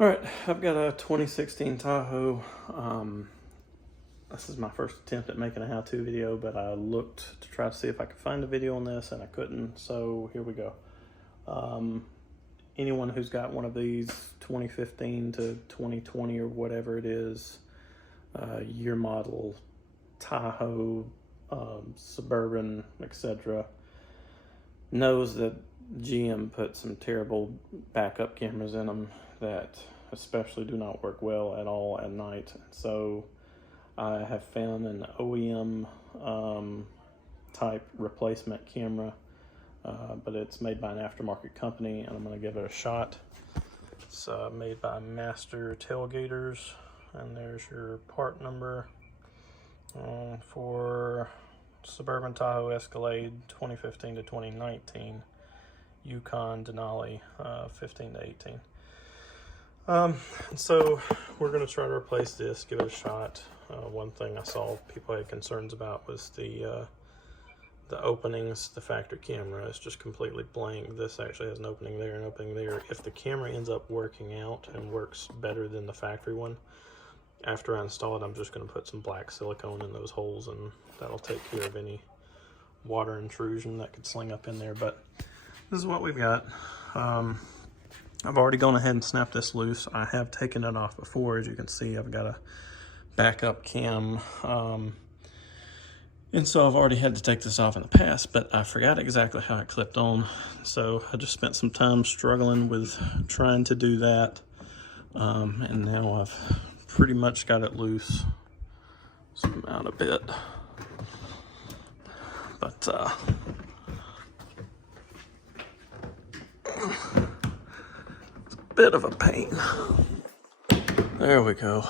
All right, I've got a 2016 Tahoe. This is my first attempt at making a how-to video, but I looked to try to see if I could find a video on this and I couldn't, so here we go. Anyone who's got one of these 2015 to 2020 or whatever it is, year model Tahoe, Suburban, etc., knows that GM put some terrible backup cameras in them that especially do not work well at all at night. So I have found an OEM type replacement camera, but it's made by an aftermarket company, and I'm going to give it a shot. It's made by Master Tailgaters, and there's your part number for Suburban Tahoe Escalade 2015 to 2019, Yukon Denali 15 to 18. So we're going to try to replace this, give it a shot. One thing I saw people had concerns about was the openings. The factory camera is just completely blank. This actually has an opening there and an opening there. If the camera ends up working out and works better than the factory one, after I install it, I'm just going to put some black silicone in those holes, and that'll take care of any water intrusion that could sling up in there. But this is what we've got. I've already gone ahead and snapped this loose. I have taken it off before. As you can see, I've got a backup cam. And so I've already had to take this off in the past, but I forgot exactly how it clipped on. So I just spent some time struggling with trying to do that. And now I've pretty much got it loose. Zoom out a bit. But it's a bit of a pain. There we go.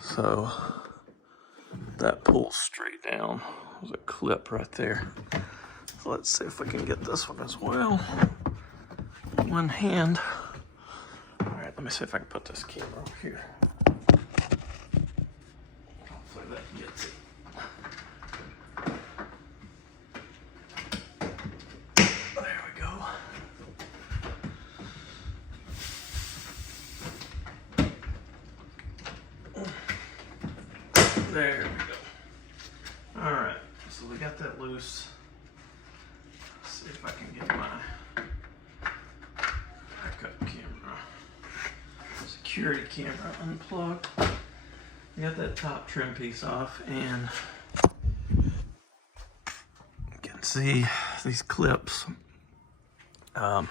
So that pulls straight down. There's a clip right there. So let's see if we can get this one as well. One hand. All right, let me see if I can put this camera over here. Hopefully that gets it. There we go. There we go. All right, so we got that loose. Let's see if I can get my backup camera, security camera unplugged. I got that top trim piece off, and you can see these clips, how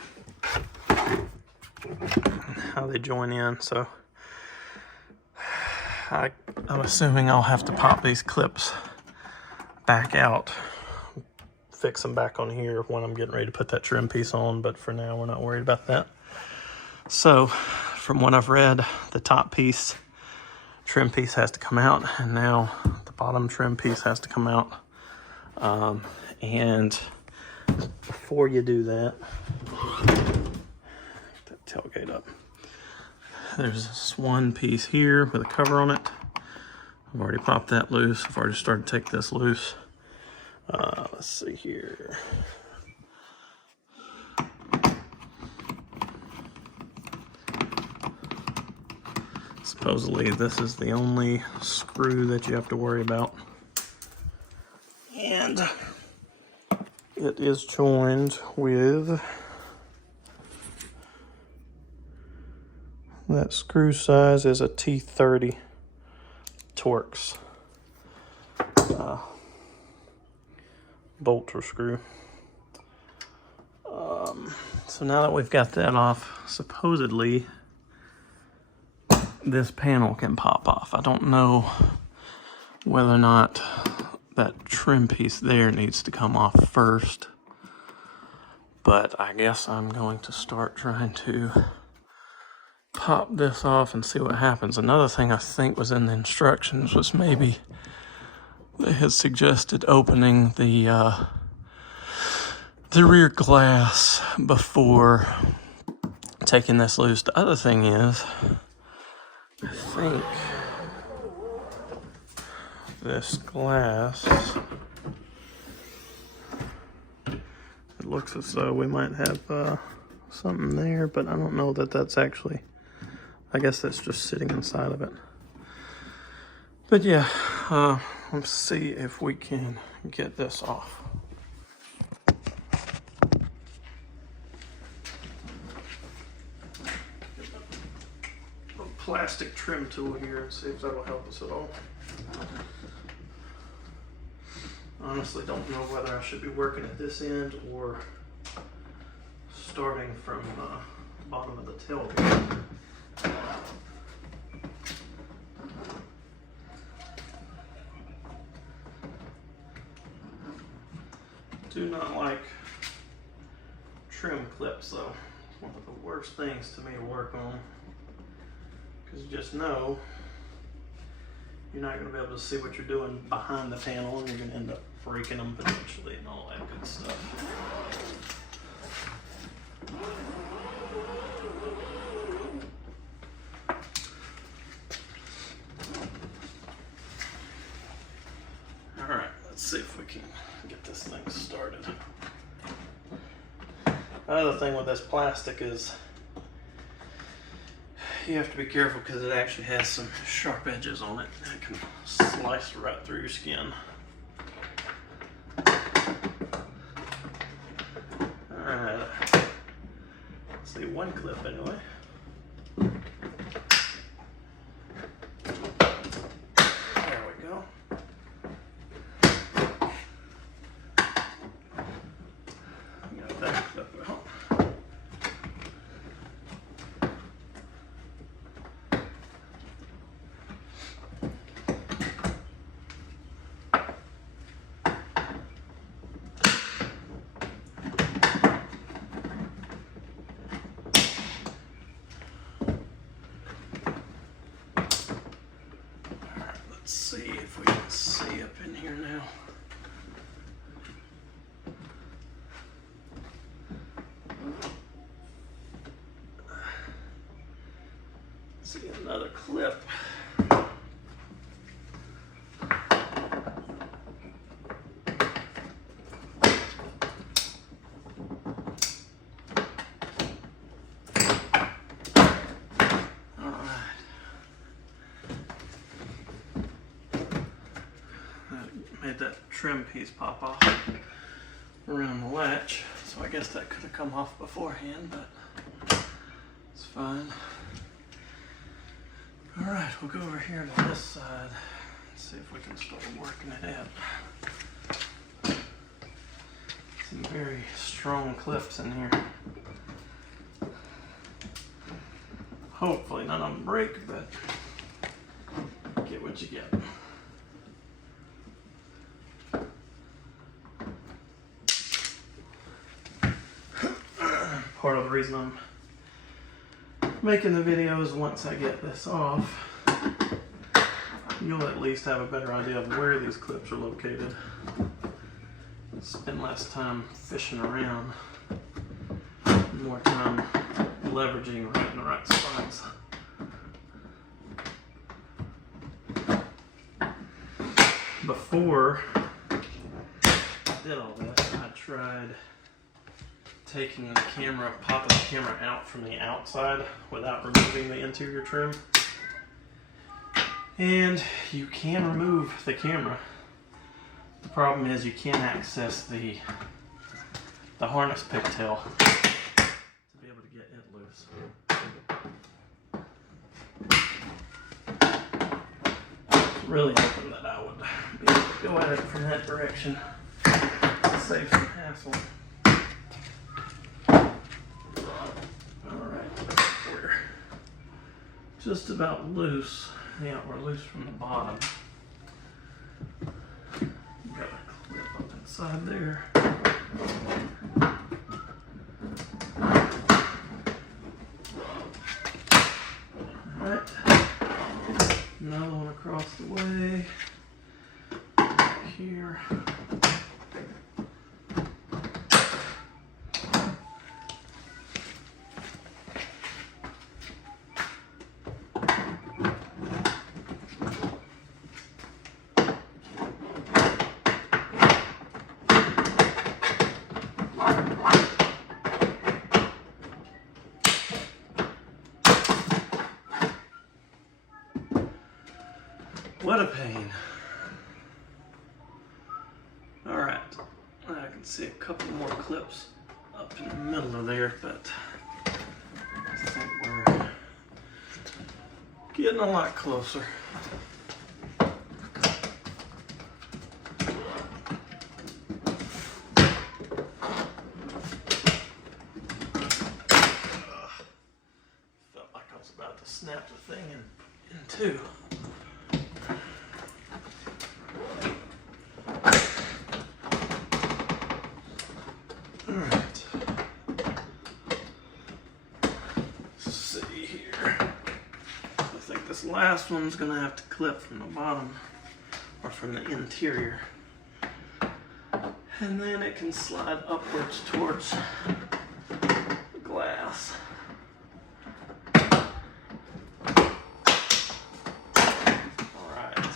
they join in. So I'm assuming I'll have to pop these clips back out, fix them back on here when I'm getting ready to put that trim piece on, but for now we're not worried about that. So from what I've read, the top piece, trim piece has to come out, and now the bottom trim piece has to come out. And before you do that, get that tailgate up. There's this one piece here with a cover on it. I've already popped that loose. I've already started to take this loose. Let's see here. Supposedly this is the only screw that you have to worry about. And it is joined with that screw size is a T30 Torx bolt or screw. So now that we've got that off, supposedly this panel can pop off. I don't know whether or not that trim piece there needs to come off first, but I guess I'm going to start trying to pop this off and see what happens. Another thing I think was in the instructions was maybe they had suggested opening the rear glass before taking this loose. The other thing is, I think this glass, it looks as though we might have something there, but I don't know that that's actually, I guess that's just sitting inside of it. But yeah, let's see if we can get this off. Plastic trim tool here and see if that'll help us at all. Honestly, don't know whether I should be working at this end or starting from the bottom of the tailgate. Do not like trim clips though. It's one of the worst things to me to work on. Because you just know you're not going to be able to see what you're doing behind the panel, and you're going to end up breaking them potentially and all that good stuff. Alright, let's see if we can get this thing started. Another thing with this plastic is you have to be careful because it actually has some sharp edges on it. It can slice right through your skin. Alright, let's see one clip anyway. There we go. Got that clip out. Let's see if we can see up in here now. See another clip. Made that trim piece pop off around the latch, so I guess that could have come off beforehand, but it's fine. Alright, we'll go over here to this side and see if we can start working it out. Some very strong clips in here. Hopefully none of them break, but get what you get. Part of the reason I'm making the videos, once I get this off, you'll at least have a better idea of where these clips are located. Spend less time fishing around, more time leveraging right in the right spots. Before I did all this, I tried taking the camera, popping the camera out from the outside without removing the interior trim. And you can remove the camera. The problem is you can't access the harness pigtail to be able to get it loose. Really hoping that I would be able to go at it from that direction to save some hassle. Just about loose. Yeah, we're loose from the bottom. Got a clip up inside there. Alright. Another one across the way. Here. What a pain. All right, I can see a couple more clips up in the middle of there, but I think we're getting a lot closer. Felt like I was about to snap the thing in two. Last one's gonna have to clip from the bottom or from the interior, and then it can slide upwards towards the glass. Alright,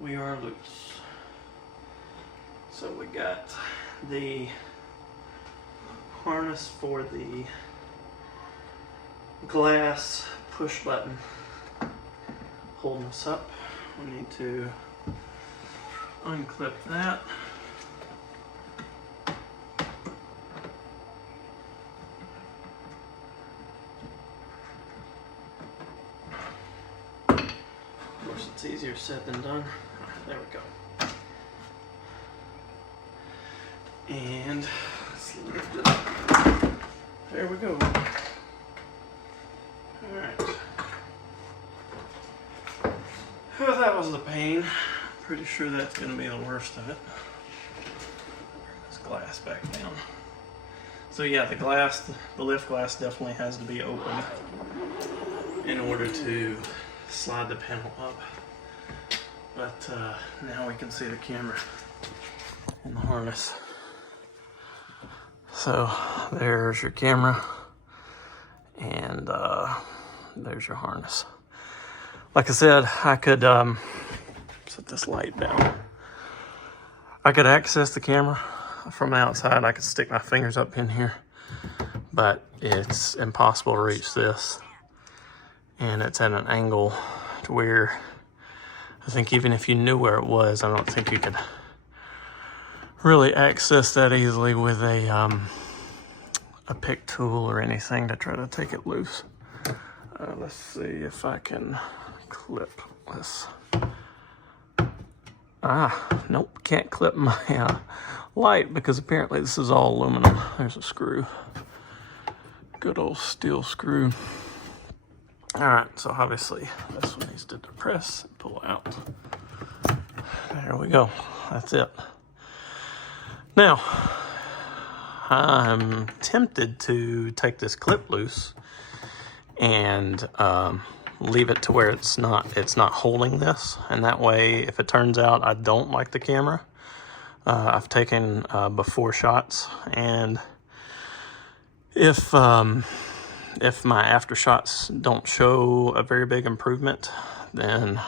we are loose. So we got the harness for the glass push button holding us up. We need to unclip that. Of course, it's easier said than done. There we go. And let's lift it up. There we go. Alright. Well, that was the pain. Pretty sure that's going to be the worst of it. Bring this glass back down. So yeah, the lift glass definitely has to be opened in order to slide the panel up. But now we can see the camera and the harness. So there's your camera, and there's your harness. Like I said, I could set this light down. I could access the camera from the outside. I could stick my fingers up in here, but it's impossible to reach this, and it's at an angle to where I think even if you knew where it was, I don't think you could really access that easily with a pick tool or anything to try to take it loose. Let's see if I can clip this. Nope, can't clip my light because apparently this is all aluminum. There's a screw. Good old steel screw. Alright, so obviously this one needs to depress and pull out. There we go. That's it. Now, I'm tempted to take this clip loose and leave it to where it's not holding this, and that way if it turns out I don't like the camera, I've taken before shots, and if my after shots don't show a very big improvement, then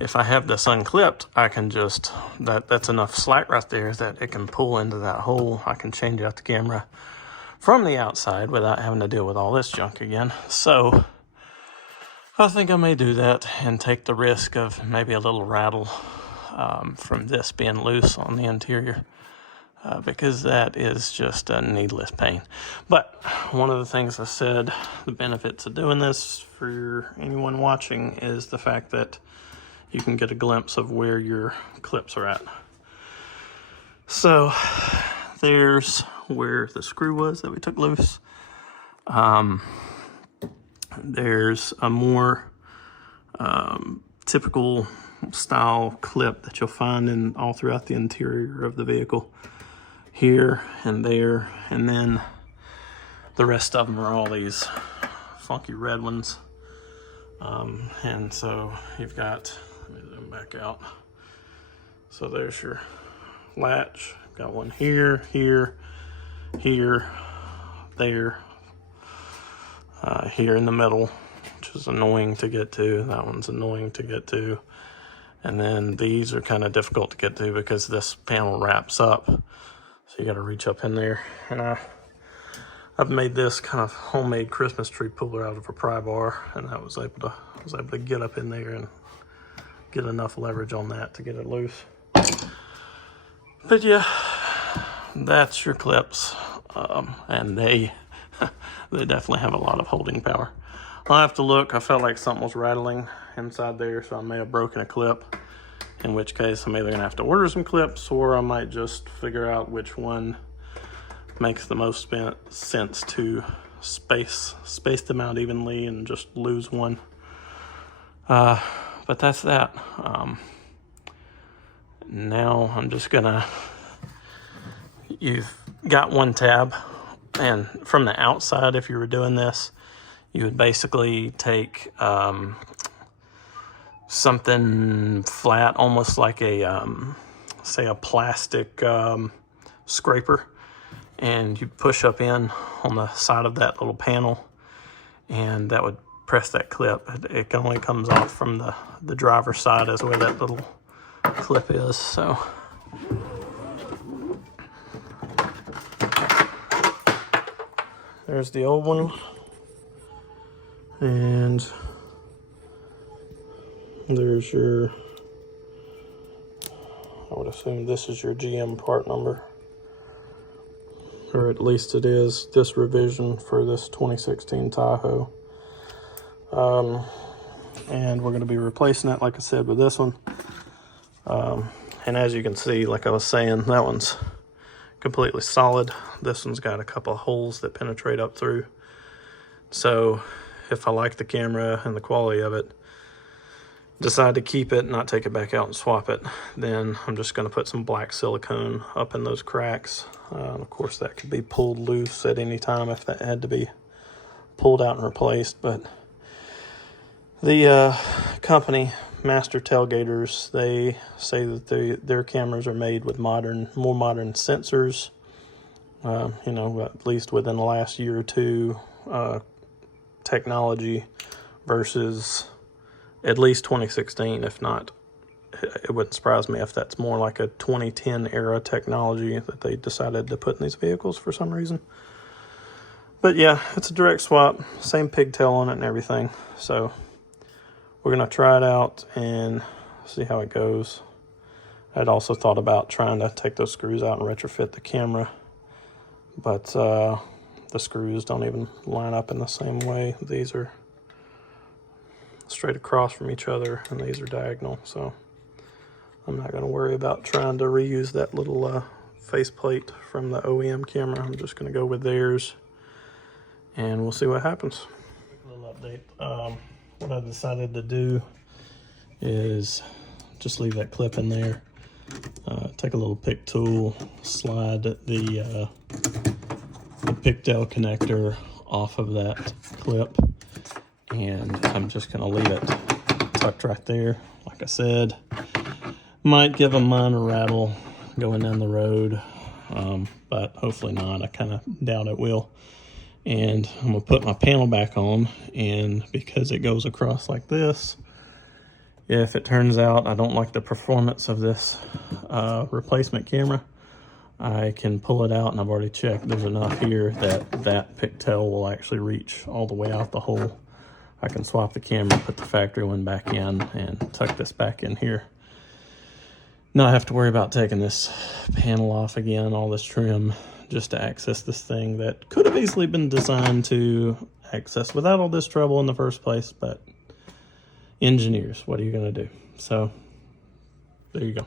if I have this unclipped, I can just, that's enough slack right there that it can pull into that hole. I can change out the camera from the outside without having to deal with all this junk again. So I think I may do that and take the risk of maybe a little rattle from this being loose on the interior, because that is just a needless pain. But one of the things I said, the benefits of doing this for anyone watching, is the fact that you can get a glimpse of where your clips are at. So there's where the screw was that we took loose. There's a more typical style clip that you'll find in all throughout the interior of the vehicle, here and there, and then the rest of them are all these funky red ones. And so you've got, let me zoom back out. So there's your latch. Got one here, here, here, there, here in the middle, which is annoying to get to. That one's annoying to get to. And then these are kind of difficult to get to because this panel wraps up. So you got to reach up in there. And I've made this kind of homemade Christmas tree puller out of a pry bar, and I was able to get up in there and get enough leverage on that to get it loose. But yeah, that's your clips, and they definitely have a lot of holding power. I'll have to look. I felt like something was rattling inside there, so I may have broken a clip, in which case I'm either gonna have to order some clips, or I might just figure out which one makes the most sense to space them out evenly and just lose one. But that's that. Now I'm just gonna, you've got one tab, and from the outside, if you were doing this, you would basically take something flat, almost like a, say a plastic scraper, and you push up in on the side of that little panel, and that would press that clip. It only comes off from the driver's side as where that little clip is. So there's the old one, and there's your, I would assume this is your GM part number, or at least it is this revision for this 2016 Tahoe. And we're going to be replacing it, like I said, with this one. And as you can see, like I was saying, that one's completely solid. This one's got a couple of holes that penetrate up through. So if I like the camera and the quality of it, decide to keep it, not take it back out and swap it, then I'm just going to put some black silicone up in those cracks. Of course, that could be pulled loose at any time if that had to be pulled out and replaced. But the company, Master Tailgaters, they say that their cameras are made with more modern sensors, you know, at least within the last year or two, technology versus at least 2016, if not, it wouldn't surprise me if that's more like a 2010 era technology that they decided to put in these vehicles for some reason. But yeah, it's a direct swap, same pigtail on it and everything. So we're gonna try it out and see how it goes. I'd also thought about trying to take those screws out and retrofit the camera, but the screws don't even line up in the same way. These are straight across from each other, and these are diagonal, so I'm not going to worry about trying to reuse that little faceplate from the OEM camera. I'm just going to go with theirs, and we'll see what happens. A little update. What I decided to do is just leave that clip in there, take a little pick tool, slide the pigtail connector off of that clip, and I'm just gonna leave it tucked right there. Like I said, might give a minor rattle going down the road, but hopefully not. I kind of doubt it will. And I'm gonna put my panel back on, and because it goes across like this, if it turns out I don't like the performance of this replacement camera, I can pull it out, and I've already checked. There's enough here that pigtail will actually reach all the way out the hole. I can swap the camera, put the factory one back in, and tuck this back in here. Not have to worry about taking this panel off again, all this trim, just to access this thing that could have easily been designed to access without all this trouble in the first place. But engineers, what are you gonna do? So there you go.